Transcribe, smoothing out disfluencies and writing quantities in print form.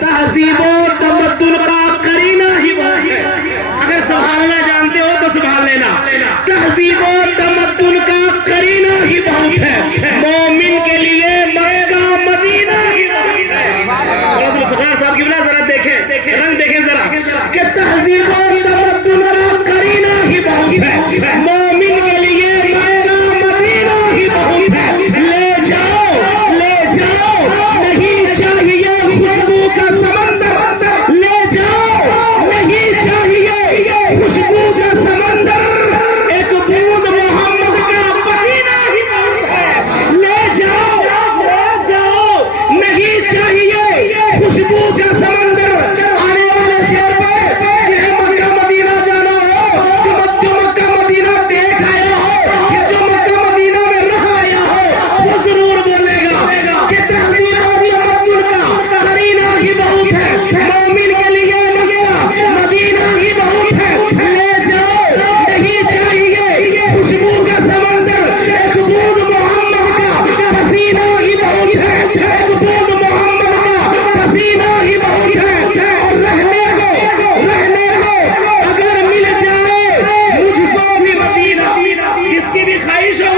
तहजीबो तमद्दुन का करीना ही वो है। अगर संभालना जानते हो तो संभाल लेना। तहजीबो तमद्दुन का करीना ही बहुत है। मोमिन के लिए मक्का मदीना ही बहुत है। फुकहार साहब की बिला जरा देखें, रंग देखें जरा कि तहजीबो तमद्दुन का करीना ही बहुत है। मोमिन के लिए मक्का मदीना ही बहुत है। ले जाओ नहीं चाहिए खुशबू का समंदर, ले जाओ नहीं चाहिए खुशबू का समंदर, एक बूंद मोहम्मद का पसीना ही बहुत है। ले जाओ नहीं चाहिए खुशबू का समंदर। आने वाले शेर पे ये मक्का मदीना जाना हो, जो मक्का मदीना देख आया हो या जो मक्का मदीना में रह आया हो, वो जरूर बोलेगा कि तहजीब और तमद्दुन का करीना ही बहुत है। मोमिन के लिए मक्का मदीना ही बहुत है। ले जाओ नहीं चाहिए खुशबू का समंदर, एक बूंद मोहम्मद का पसीना ही बहुत है। एक बूंद मोहम्मद का पसीना ही बहुत है। और रहने को अगर मिल जाए मुझको भी मदीना, जिसकी भी ख्वाहिश हो